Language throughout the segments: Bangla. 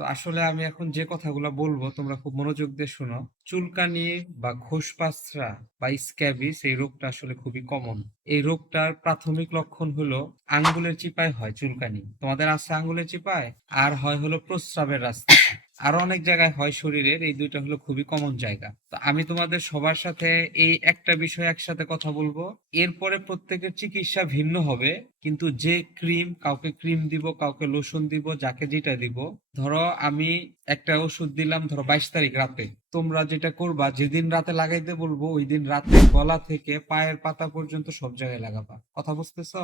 তো আসলে আমি এখন যে কথাগুলো বলবো তোমরা খুব মনোযোগ দিয়ে শোনো। চুলকানি বা খোসপাসরা বা স্ক্যাবিস এই রোগটা আসলে খুবই কমন। এই রোগটার প্রাথমিক লক্ষণ হলো আঙ্গুলের চিপায় হয় চুলকানি, তোমাদের আছে আঙ্গুলের চিপায়, আর হয় হলো প্রস্রাবের রাস্তা। আরো অনেক জায়গায় হয় শরীরের, এই দুইটা হলো খুবই কমন জায়গা। তো আমি তোমাদের সবার সাথে এই একটা বিষয় একসাথে কথা বলবো। এরপরে প্রত্যেকের চিকিৎসা ভিন্ন হবে, কিন্তু যে ক্রিম, কাউকে ক্রিম দিব, কাউকে লোশন দিব, যাকে যেটা দিব। ধরো আমি একটা ওষুধ দিলাম ধরো 22 তারিখ রাতে, তোমরা যেটা করবা যেদিন রাতে লাগাইতে বলবো ওই দিন রাতে গলা থেকে পায়ের পাতা পর্যন্ত সব জায়গায় লাগাবা। কথা বুঝতেছো?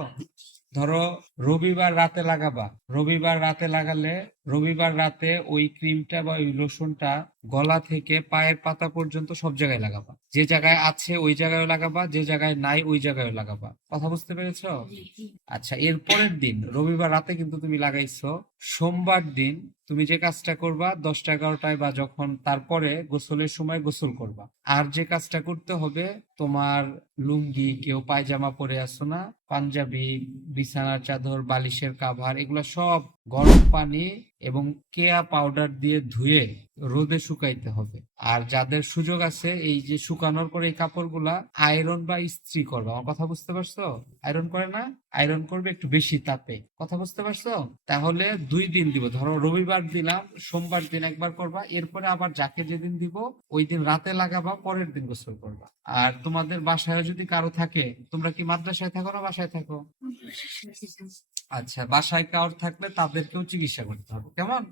ধরো রবিবার রাতে লাগাবা, রবিবার রাতে লাগালে রবিবার রাতে ওই ক্রিমটা বা ওই লোশনটা গলা থেকে পায়ের পাতা পর্যন্ত সব জায়গায় লাগাবা। যে জায়গায় আছে ওই জায়গায় লাগাবা, যে জায়গায় নাই ওই জায়গায় লাগাবা। কথা বুঝতে পেরেছো? আচ্ছা, এর পরের দিন রবিবার রাতে কিন্তু তুমি লাগাইছো, সোমবার দিন তুমি যে কাজটা করবা 10টা 11টায় বা যখন তারপরে গোসলের সময় গোসল করবা। আর যে কাজটা করতে হবে, তোমার লুঙ্গি, কেউ পায়জামা পরে আসো না, পাঞ্জাবি, বিছানার চাদর, বালিশের কাভার, এগুলা সব গরম পানি এবং কেয়া পাউডার দিয়ে ধুয়ে রোদে শুকাইতে হবে। আর যাদের সুযোগ আছে এই যে শুকানোর পরে এই কাপড়গুলা আয়রন বা ইস্ত্রি করবে। আমার কথা বুঝতে পারছো? আয়রন করে না, আয়রন করবে একটু বেশি তাপে। কথা বুঝতে পারছো? তাহলে 2 দিন দিব, ধরো রবিবার দিলাম, সোমবার দিন একবার করবা, এরপরে আবার যাকে যেদিন দিব ওই দিন রাতে লাগাবা, পরের দিন গোসল করবা। আর তোমাদের বাসায় যদি কারো থাকে, তোমরা কি মাদ্রাসায় থাকো না বাসায় থাকো? আচ্ছা, বাসায় কারোর থাকলে তাদেরকেও চিকিৎসা করতে হবে, কেমন?